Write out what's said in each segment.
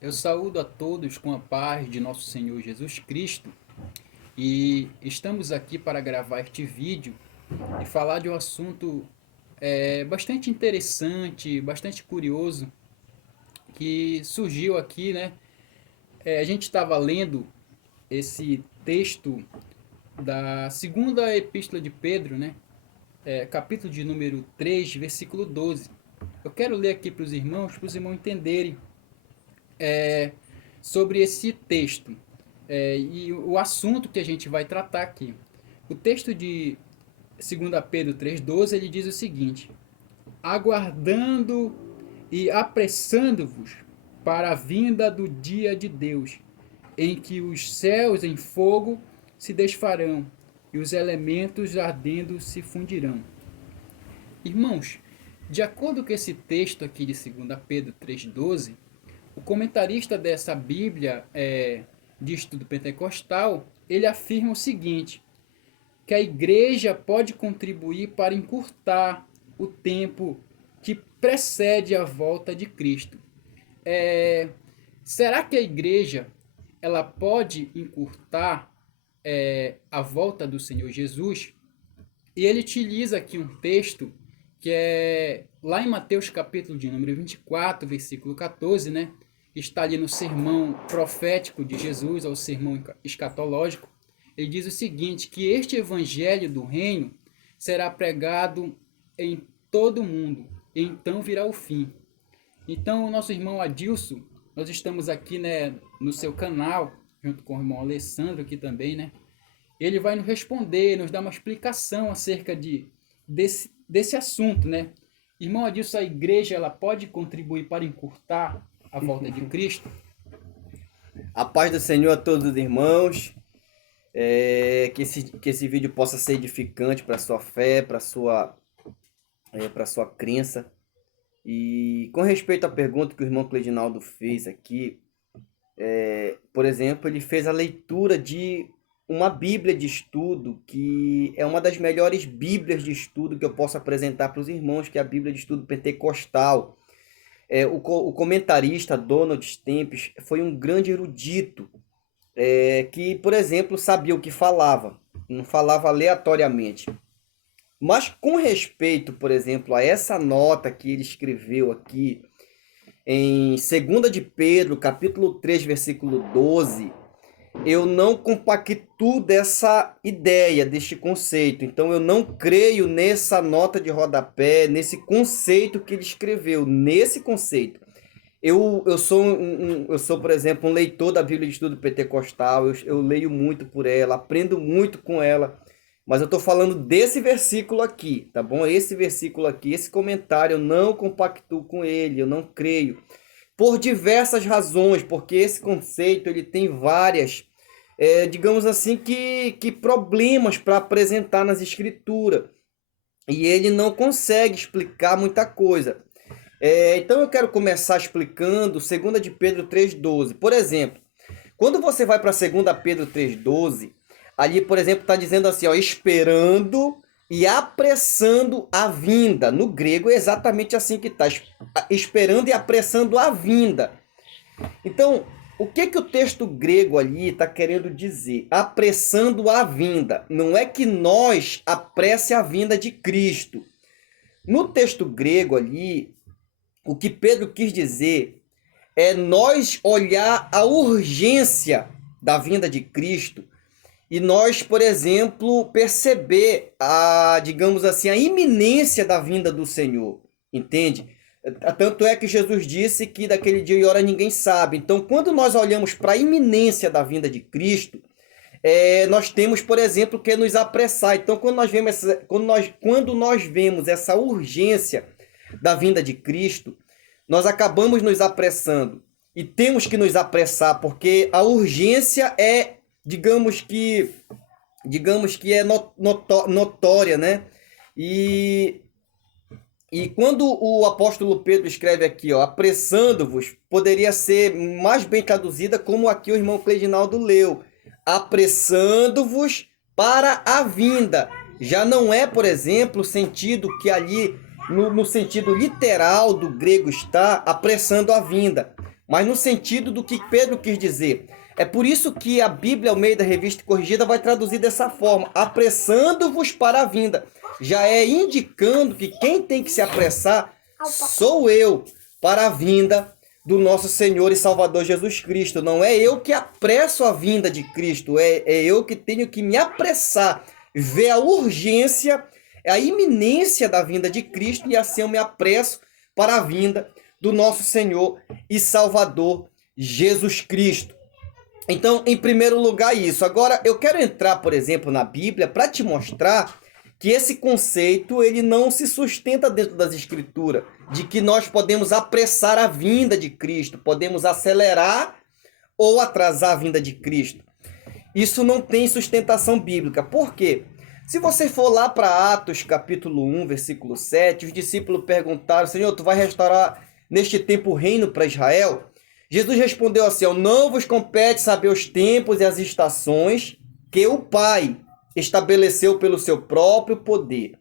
Eu saúdo a todos com a paz de nosso Senhor Jesus Cristo e estamos aqui para gravar este vídeo e falar de um assunto bastante interessante, bastante curioso que surgiu aqui, né? A gente estava lendo esse texto da segunda epístola de Pedro, né? Capítulo de número 3, versículo 12. Eu quero ler aqui para os irmãos entenderem é, sobre esse texto e o assunto que a gente vai tratar aqui. O texto de 2 Pedro 3,12 ele diz o seguinte: aguardando e apressando-vos para a vinda do dia de Deus, em que os céus em fogo se desfarão e os elementos ardendo se fundirão. Irmãos, de acordo com esse texto aqui de 2 Pedro 3,12, o comentarista dessa Bíblia de estudo pentecostal, ele afirma o seguinte, que a igreja pode contribuir para encurtar o tempo que precede a volta de Cristo. É, será que a igreja ela pode encurtar a volta do Senhor Jesus? E ele utiliza aqui um texto que é lá em Mateus capítulo de número 24, versículo 14, né? Está ali no sermão profético de Jesus, ou sermão escatológico. Ele diz o seguinte, que este evangelho do reino será pregado em todo o mundo, e então virá o fim. Então, o nosso irmão Adilson, nós estamos aqui, né, no seu canal, junto com o irmão Alessandro aqui também, né? Ele vai nos responder, nos dar uma explicação acerca desse assunto, né? Irmão Adilson, a igreja ela pode contribuir para encurtar a volta de Cristo? A paz do Senhor a todos os irmãos. Que esse vídeo possa ser edificante para a sua fé, para a sua crença. E com respeito à pergunta que o irmão Cledinaldo fez aqui, por exemplo, ele fez a leitura de uma Bíblia de estudo, que é uma das melhores Bíblias de estudo que eu posso apresentar para os irmãos, que é a Bíblia de Estudo Pentecostal. O comentarista Donald Stempes foi um grande erudito, que, por exemplo, sabia o que falava, não falava aleatoriamente. Mas com respeito, por exemplo, a essa nota que ele escreveu aqui em 2 de Pedro, capítulo 3, versículo 12, eu não compactuo dessa ideia, deste conceito. Então eu não creio nessa nota de rodapé, nesse conceito que ele escreveu, nesse conceito. Eu sou, por exemplo, um leitor da Bíblia de Estudo Pentecostal, eu leio muito por ela, aprendo muito com ela, mas eu estou falando desse versículo aqui, tá bom? Esse versículo aqui, esse comentário, eu não compactuo com ele, eu não creio, por diversas razões, porque esse conceito ele tem várias, digamos assim, que problemas para apresentar nas escrituras, e ele não consegue explicar muita coisa. Então eu quero começar explicando 2 de Pedro 3,12. Por exemplo, quando você vai para 2 Pedro 3,12, ali, por exemplo, está dizendo assim, ó, esperando e apressando a vinda. No grego é exatamente assim que está, esperando e apressando a vinda. Então, o que que o texto grego ali está querendo dizer? Apressando a vinda. Não é que nós apresse a vinda de Cristo. No texto grego ali, o que Pedro quis dizer é nós olhar a urgência da vinda de Cristo e nós, por exemplo, perceber digamos assim, a iminência da vinda do Senhor, entende? Tanto é que Jesus disse que daquele dia e hora ninguém sabe. Então, quando nós olhamos para a iminência da vinda de Cristo, nós temos, por exemplo, que nos apressar. Então, quando nós vemos essa urgência da vinda de Cristo, nós acabamos nos apressando. E temos que nos apressar, porque a urgência digamos que é notória, né? E quando o apóstolo Pedro escreve aqui, ó, apressando-vos, poderia ser mais bem traduzida como aqui o irmão Cledinaldo leu, apressando-vos para a vinda. Já não é, por exemplo, o sentido que ali, no sentido literal do grego está, apressando a vinda. mas no sentido do que Pedro quis dizer. É por isso que a Bíblia, ao meio da Revista Corrigida, vai traduzir dessa forma: apressando-vos para a vinda. Já é indicando que quem tem que se apressar sou eu para a vinda do nosso Senhor e Salvador Jesus Cristo. Não é eu que apresso a vinda de Cristo, é eu que tenho que me apressar, ver a urgência, a iminência da vinda de Cristo, e assim eu me apresso para a vinda do nosso Senhor e Salvador Jesus Cristo. Então, em primeiro lugar, isso. Agora, eu quero entrar, por exemplo, na Bíblia para te mostrar que esse conceito ele não se sustenta dentro das Escrituras, de que nós podemos apressar a vinda de Cristo, podemos acelerar ou atrasar a vinda de Cristo. Isso não tem sustentação bíblica. Por quê? Se você for lá para Atos capítulo 1, versículo 7, os discípulos perguntaram: Senhor, tu vai restaurar neste tempo o reino para Israel? Jesus respondeu assim: não vos compete saber os tempos e as estações que o Pai estabeleceu pelo seu próprio poder.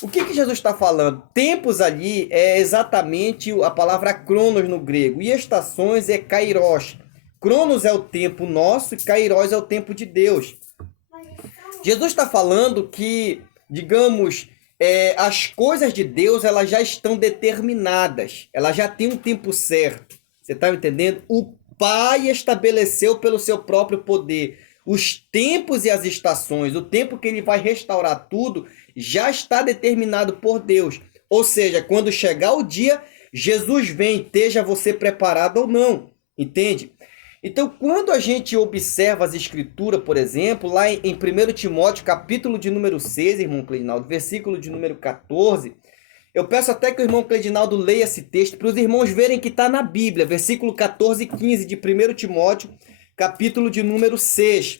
O que Jesus está falando? Tempos ali é exatamente a palavra cronos no grego, e estações é kairos. Cronos é o tempo nosso e kairos é o tempo de Deus. Jesus está falando que, digamos, as coisas de Deus elas já estão determinadas, elas já têm um tempo certo. Você está me entendendo? O Pai estabeleceu pelo seu próprio poder os tempos e as estações. O tempo que ele vai restaurar tudo já está determinado por Deus. Ou seja, quando chegar o dia, Jesus vem, esteja você preparado ou não. Entende? Então, quando a gente observa as Escrituras, por exemplo, lá em 1 Timóteo, capítulo de número 6, irmão Cledinaldo, versículo de número 14... eu peço até que o irmão Cledinaldo leia esse texto para os irmãos verem que está na Bíblia, versículo 14 e 15 de 1 Timóteo, capítulo de número 6.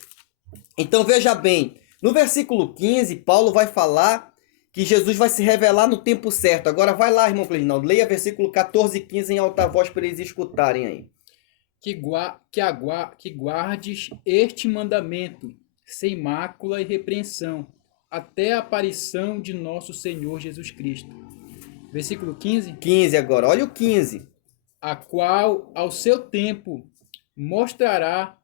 Então veja bem, no versículo 15, Paulo vai falar que Jesus vai se revelar no tempo certo. Agora vai lá, irmão Cledinaldo, leia versículo 14 e 15 em alta voz para eles escutarem aí. Que guardes este mandamento, sem mácula e repreensão, até a aparição de nosso Senhor Jesus Cristo. Versículo 15. 15 agora, olha o 15. A qual, ao seu tempo, mostrará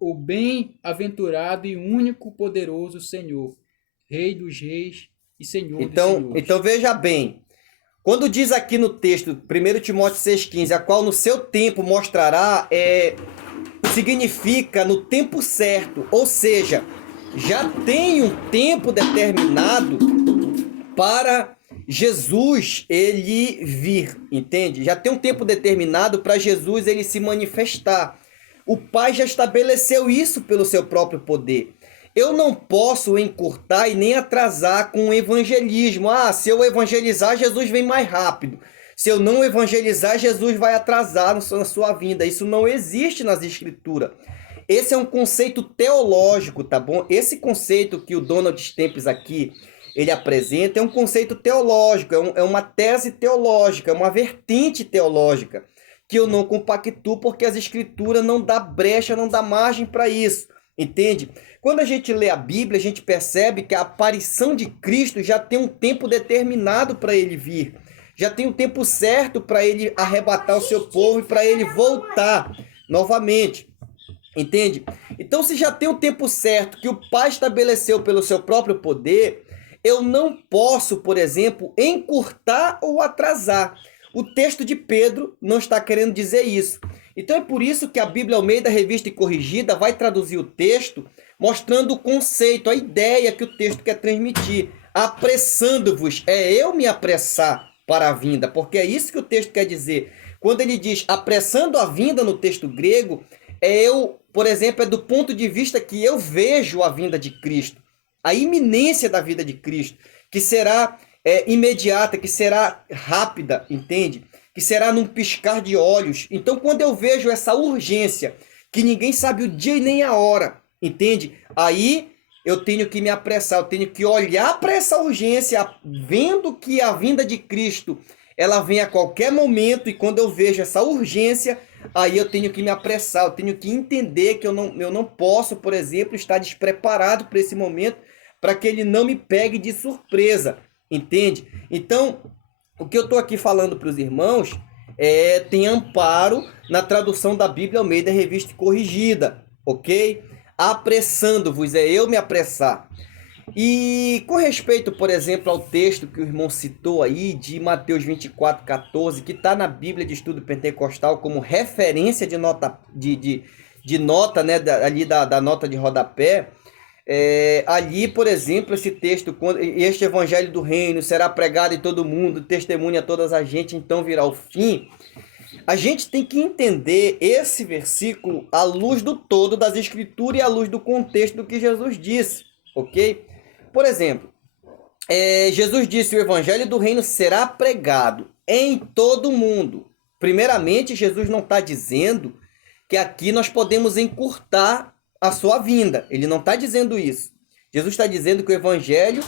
o bem-aventurado e único poderoso Senhor, Rei dos reis e Senhor dos senhores. Então veja bem, quando diz aqui no texto, 1 Timóteo 6,15, a qual no seu tempo mostrará, significa no tempo certo, ou seja, já tem um tempo determinado para Jesus ele vir, entende? Já tem um tempo determinado para Jesus ele se manifestar. O Pai já estabeleceu isso pelo seu próprio poder. Eu não posso encurtar e nem atrasar com o evangelismo. Se eu evangelizar, Jesus vem mais rápido. Se eu não evangelizar, Jesus vai atrasar na sua vinda. Isso não existe nas Escrituras. Esse é um conceito teológico, tá bom? Esse conceito que o Donald Stempes aqui ele apresenta é um conceito teológico, é uma tese teológica, é uma vertente teológica que eu não compactuo porque as Escrituras não dá brecha, não dá margem para isso, entende? Quando a gente lê a Bíblia, a gente percebe que a aparição de Cristo já tem um tempo determinado para ele vir, já tem um tempo certo para ele arrebatar o seu povo e para ele voltar novamente. Entende? Então, se já tem um tempo certo que o Pai estabeleceu pelo seu próprio poder, eu não posso, por exemplo, encurtar ou atrasar. O texto de Pedro não está querendo dizer isso. Então é por isso que a Bíblia Almeida Revista e Corrigida vai traduzir o texto mostrando o conceito, a ideia que o texto quer transmitir. Apressando-vos, é eu me apressar para a vinda, porque é isso que o texto quer dizer. Quando ele diz apressando a vinda no texto grego, por exemplo, é do ponto de vista que eu vejo a vinda de Cristo, a iminência da vida de Cristo, que será imediata, que será rápida, entende? Que será num piscar de olhos. Então, quando eu vejo essa urgência, que ninguém sabe o dia e nem a hora, entende? Aí eu tenho que me apressar, eu tenho que olhar para essa urgência, vendo que a vinda de Cristo, ela vem a qualquer momento, e quando eu vejo essa urgência, aí eu tenho que me apressar, eu tenho que entender que eu não posso, por exemplo, estar despreparado para esse momento, para que ele não me pegue de surpresa, entende? Então, o que eu estou aqui falando para os irmãos tem amparo na tradução da Bíblia Almeida Revista e Corrigida, ok? Apressando-vos, é eu me apressar. E com respeito, por exemplo, ao texto que o irmão citou aí, de Mateus 24:14, que está na Bíblia de Estudo Pentecostal como referência de nota, de nota, né, ali da nota de rodapé, ali, por exemplo, esse texto, este evangelho do reino será pregado em todo mundo, testemunha a todas as gente, então virá o fim. A gente tem que entender esse versículo à luz do todo das Escrituras e à luz do contexto do que Jesus disse, ok? Por exemplo, Jesus disse: o evangelho do reino será pregado em todo mundo. Primeiramente, Jesus não está dizendo que aqui nós podemos encurtar a sua vinda. Ele não está dizendo isso. Jesus está dizendo que o evangelho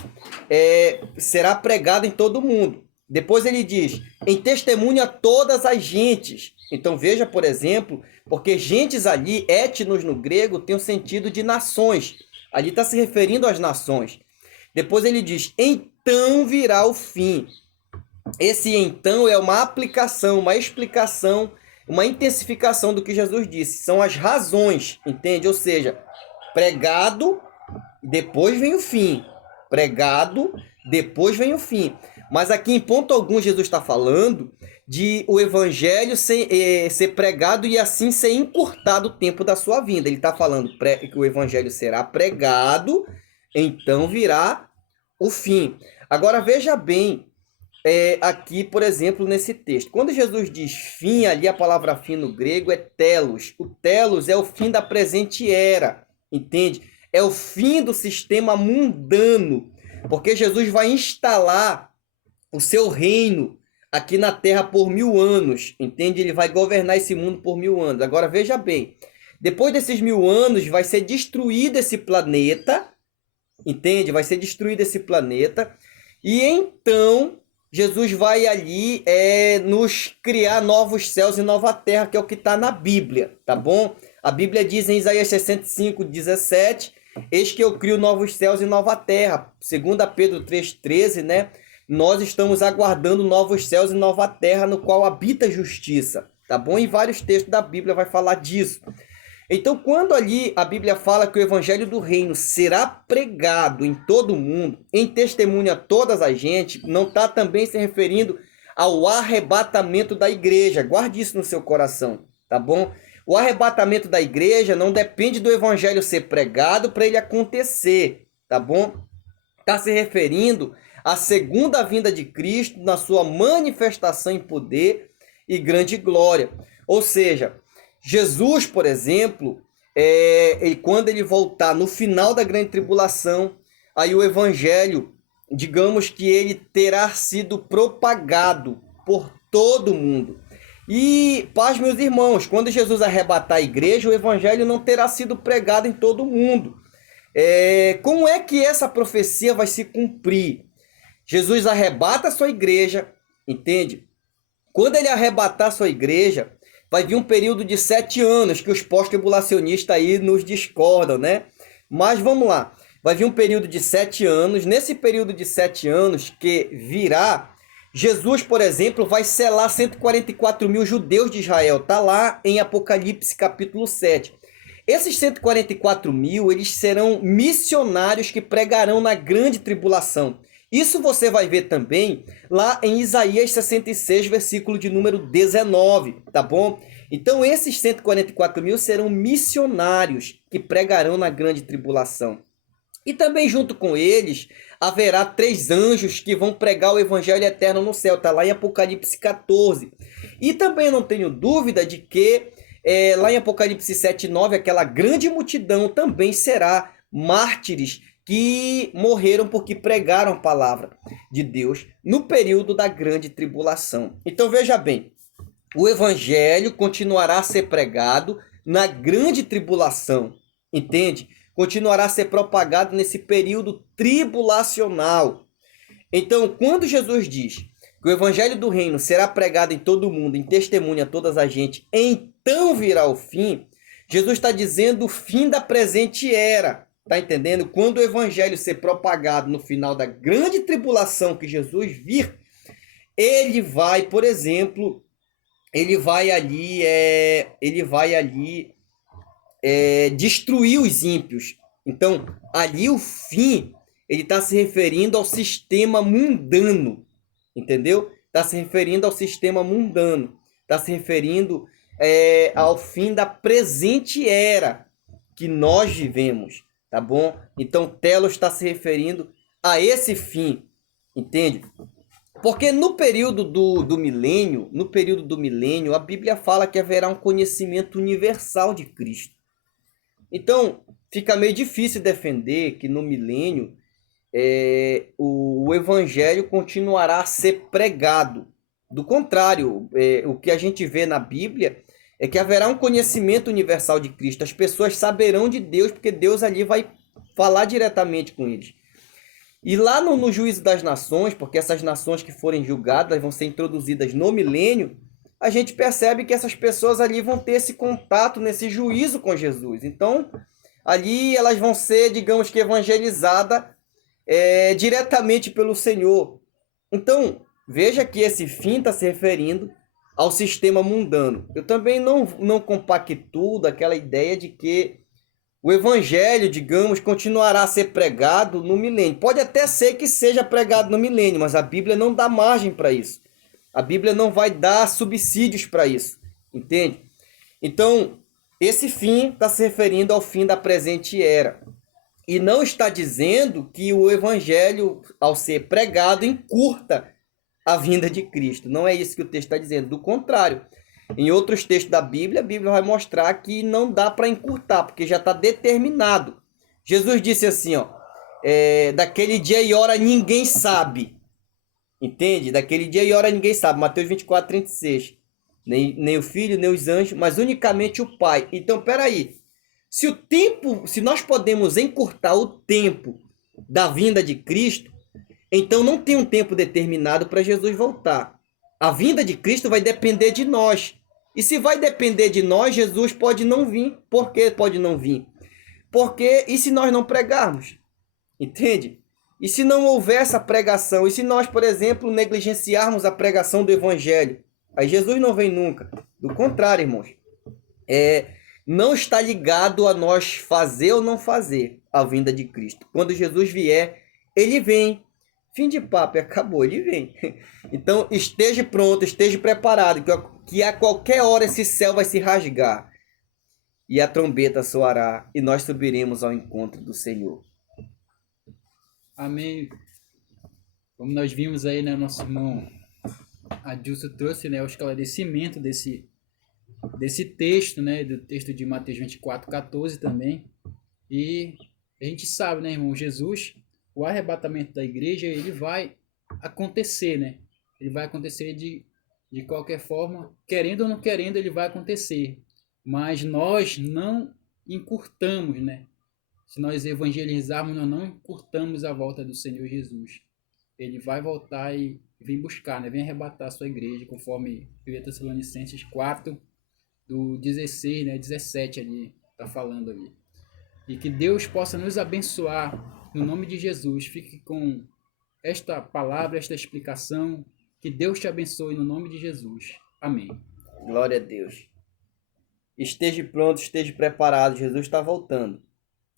será pregado em todo mundo. Depois ele diz: em testemunho a todas as gentes. Então veja, por exemplo, porque gentes ali, etnos no grego, tem o sentido de nações. Ali está se referindo às nações. Depois ele diz: então virá o fim. Esse então é uma aplicação, uma explicação, uma intensificação do que Jesus disse. São as razões, entende? Ou seja, pregado, depois vem o fim. Pregado, depois vem o fim. Mas aqui em ponto algum Jesus está falando de o evangelho ser pregado e assim ser encurtado o tempo da sua vinda. Ele está falando que o evangelho será pregado, então virá o fim. Agora veja bem, aqui, por exemplo, nesse texto. Quando Jesus diz fim, ali a palavra fim no grego é telos. O telos é o fim da presente era, entende? É o fim do sistema mundano, porque Jesus vai instalar o seu reino aqui na Terra por 1000 anos, entende? Ele vai governar esse mundo por 1000 anos. Agora veja bem, depois desses 1000 anos vai ser destruído esse planeta, entende? Vai ser destruído esse planeta. E então Jesus vai ali nos criar novos céus e nova terra, que é o que está na Bíblia, tá bom? A Bíblia diz em Isaías 65:17, eis que eu crio novos céus e nova terra. 2 Pedro 3:13, né? Nós estamos aguardando novos céus e nova terra, no qual habita a justiça, tá bom? E vários textos da Bíblia vai falar disso. Então, quando ali a Bíblia fala que o evangelho do reino será pregado em todo o mundo, em testemunho a todas as gente, não está também se referindo ao arrebatamento da igreja. Guarde isso no seu coração, tá bom? O arrebatamento da igreja não depende do evangelho ser pregado para ele acontecer, tá bom? Está se referindo à segunda vinda de Cristo na sua manifestação em poder e grande glória. Ou seja, Jesus, por exemplo, quando ele voltar no final da grande tribulação, aí o evangelho, digamos que ele terá sido propagado por todo mundo. E, paz, meus irmãos, quando Jesus arrebatar a igreja, o evangelho não terá sido pregado em todo mundo. Como é que essa profecia vai se cumprir? Jesus arrebata a sua igreja, entende? Quando ele arrebatar a sua igreja, vai vir um período de 7 anos, que os pós-tribulacionistas aí nos discordam, né? Mas vamos lá, vai vir um período de 7 anos. Nesse período de 7 anos que virá, Jesus, por exemplo, vai selar 144 mil judeus de Israel. Está lá em Apocalipse capítulo 7. Esses 144 mil, eles serão missionários que pregarão na grande tribulação. Isso você vai ver também lá em Isaías 66, versículo de número 19, tá bom? Então esses 144 mil serão missionários que pregarão na grande tribulação. E também junto com eles haverá 3 anjos que vão pregar o evangelho eterno no céu, tá lá em Apocalipse 14. E também não tenho dúvida de que lá em Apocalipse 7:9, aquela grande multidão também será mártires que morreram porque pregaram a palavra de Deus no período da grande tribulação. Então veja bem, o evangelho continuará a ser pregado na grande tribulação, entende? Continuará a ser propagado nesse período tribulacional. Então, quando Jesus diz que o evangelho do reino será pregado em todo o mundo, em testemunho a todas as gente, então virá o fim, Jesus está dizendo o fim da presente era. Tá entendendo? Quando o evangelho ser propagado no final da grande tribulação que Jesus vir, ele vai, por exemplo, ele vai ali destruir os ímpios. Então, ali o fim, ele está se referindo ao sistema mundano, entendeu? Está se referindo ao sistema mundano, está se referindo ao fim da presente era que nós vivemos, tá bom? Então, Telos está se referindo a esse fim, entende? Porque no período do milênio, a Bíblia fala que haverá um conhecimento universal de Cristo. Então, fica meio difícil defender que no milênio o evangelho continuará a ser pregado. Do contrário, o que a gente vê na Bíblia é que haverá um conhecimento universal de Cristo. As pessoas saberão de Deus, porque Deus ali vai falar diretamente com eles. E lá no juízo das nações, porque essas nações que forem julgadas vão ser introduzidas no milênio, a gente percebe que essas pessoas ali vão ter esse contato, nesse juízo com Jesus. Então, ali elas vão ser, digamos que, evangelizadas diretamente pelo Senhor. Então, veja que esse fim está se referindo ao sistema mundano. Eu também não compactuo daquela ideia de que o evangelho, digamos, continuará a ser pregado no milênio. Pode até ser que seja pregado no milênio, mas a Bíblia não dá margem para isso. A Bíblia não vai dar subsídios para isso, entende? Então, esse fim está se referindo ao fim da presente era. E não está dizendo que o evangelho, ao ser pregado, encurta a vinda de Cristo. Não é isso que o texto está dizendo. Do contrário, em outros textos da Bíblia, a Bíblia vai mostrar que não dá para encurtar, porque já está determinado. Jesus disse assim, ó, daquele dia e hora ninguém sabe. Entende? Daquele dia e hora ninguém sabe. Mateus 24, 36. Nem o Filho, nem os anjos, mas unicamente o Pai. Então, peraí. Se nós podemos encurtar o tempo da vinda de Cristo, então não tem um tempo determinado para Jesus voltar. A vinda de Cristo vai depender de nós. E se vai depender de nós, Jesus pode não vir. Por que pode não vir? Porque, e se nós não pregarmos? Entende? E se não houver essa pregação? E se nós, por exemplo, negligenciarmos a pregação do Evangelho? Aí Jesus não vem nunca. Do contrário, irmãos. Não está ligado a nós fazer ou não fazer a vinda de Cristo. Quando Jesus vier, ele vem. Fim de papo, acabou, ele vem. Então, esteja pronto, esteja preparado, que a qualquer hora esse céu vai se rasgar. E a trombeta soará, e nós subiremos ao encontro do Senhor. Amém. Como nós vimos aí, né, nosso irmão Adilson trouxe, né, o esclarecimento desse texto, né, do texto de Mateus 24, 14 também. E a gente sabe, né, irmão, Jesus, o arrebatamento da igreja, ele vai acontecer, né? Ele vai acontecer de qualquer forma, querendo ou não querendo, ele vai acontecer. Mas nós não encurtamos, né? Se nós evangelizarmos, nós não encurtamos a volta do Senhor Jesus. Ele vai voltar e vem buscar, né? Vem arrebatar a sua igreja, conforme 1 Tessalonicenses 4, do 16, né? 17 ali, tá falando ali. E que Deus possa nos abençoar no nome de Jesus. Fique com esta palavra, esta explicação. Que Deus te abençoe no nome de Jesus. Amém. Glória a Deus. Esteja pronto, esteja preparado. Jesus está voltando.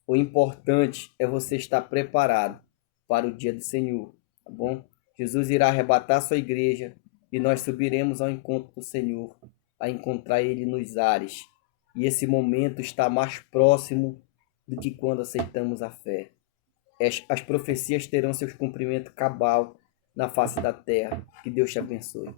O importante é você estar preparado para o dia do Senhor, tá bom? Jesus irá arrebatar sua igreja e nós subiremos ao encontro do Senhor, a encontrar Ele nos ares. E esse momento está mais próximo do que quando aceitamos a fé. As profecias terão seus cumprimentos cabal na face da terra. Que Deus te abençoe.